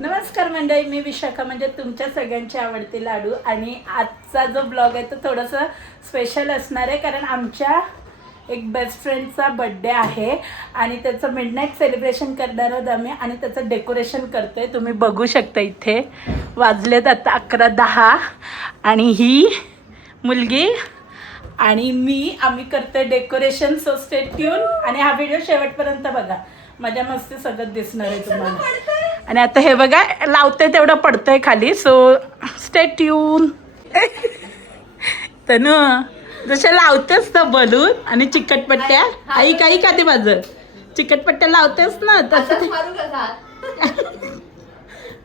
नमस्कार मंडळी, मी विशाखा म्हणजे तुमच्या सगळ्यांची आवडती लाडू. आणि आजचा जो ब्लॉग आहे तो थोडासा स्पेशल असणार आहे, कारण आमच्या एक बेस्ट फ्रेंडचा बड्डे आहे आणि त्याचं मिडनाईट सेलिब्रेशन करणार आहोत आम्ही. आणि त्याचं डेकोरेशन करतो आहे, तुम्ही बघू शकता. इथे वाजलेत आता 11:10 आणि ही मुलगी आणि मी आम्ही करतोय डेकोरेशन. सो स्टे ट्यून आणि हा व्हिडिओ शेवटपर्यंत बघा, मजा मस्ती सगळं दिसणार आहे तुम्हाला. आणि आता हे बघा लावते तेवढं पडतंय खाली. So stay tune. तनु जशा लावतेस ना बलून आणि चिकटपट्ट्या, आई काही का ते माझं चिकटपट्ट्या लावतेस ना तसं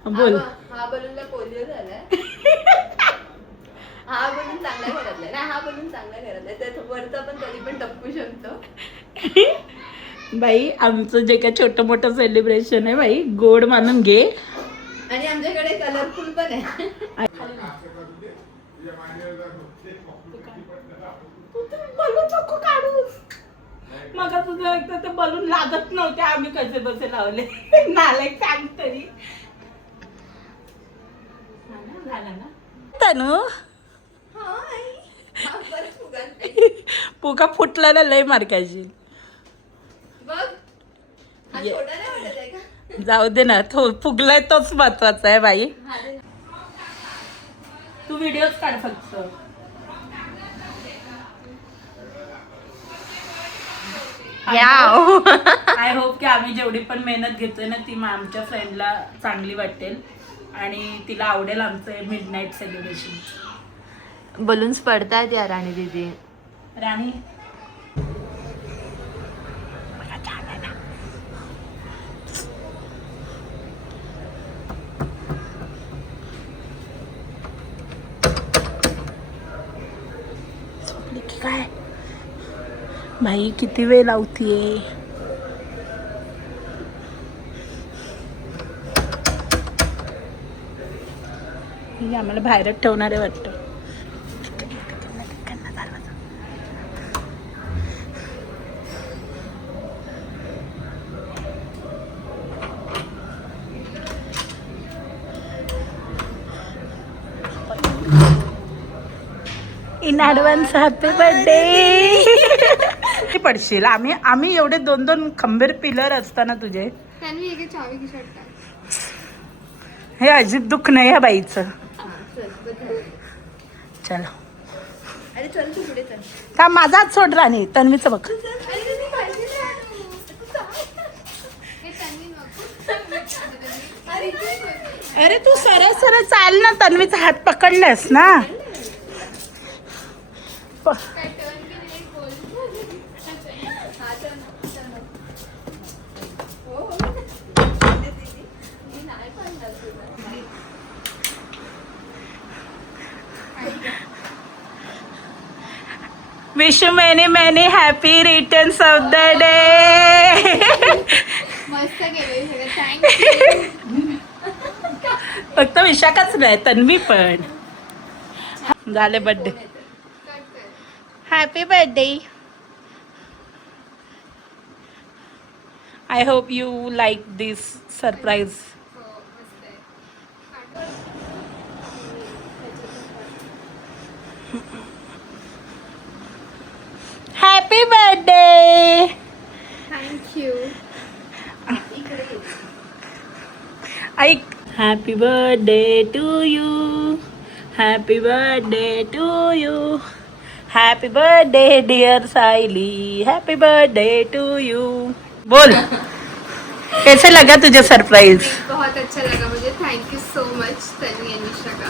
बोल. हा बलूनला पोलिओ झालाय. हा बलून चांगला घरातलाय ना, हा बलून चांगला घरातलाय, तर वरचा पण कधी पण टपकू शकतो. बाई आमचं जे काय छोटं मोठं सेलिब्रेशन आहे बाई, गोड मानून घे. आणि आमच्याकडे कलरफुल पण आहे. मग तुझं एकदा ते बलून लागत नव्हते, आम्ही कसे बसे लावले. नालायक सांग तरी झालं ना तनु. पुका फुटला लय मार्काची. जाऊ दे ना, तो फुगलाय तोच महत्वाचा आहे बाई. तू व्हिडिओच काढ फक्त. आय होप की आम्ही जेवढी पण मेहनत घेतोय ना ती आमच्या फ्रेंडला चांगली वाटेल आणि तिला आवडेल आमचं मिडनाईट सेलिब्रेशन. बलून्स पडतायत या राणी दीदी. राणी काय बाई किती वेळ लावतीये. आम्हाला बाहेरच ठेवणार आहे वाटतं. In advance happy birthday. पडशील. आम्ही एवढे 2-2 खंबीर पिलर असताना तुझे हे अजिब दुःख नाही ह्या बाईचं. चलो अरे चल तू पुढे चल. का माझा हात सोड राणी. तन्वीचं बघ. अरे तू सरळ सरळ चाल ना, तन्वीचा हात पकडलास ना. Wish many many happy returns of the day. मस्त गेले थँक्यू. फक्त विशाखाच नाही, तन्वी पण. झाले birthday. Happy birthday. I hope you like this surprise. Happy birthday. Thank you. ऐक. Happy birthday to you. Happy birthday to you. Happy birthday dear Sayali. Happy birthday to you. बोल. कैसे लगा तुझे सरप्राइज? बहुत अच्छा लगा मुझे. Thank you so much Tanvi and Vishakha.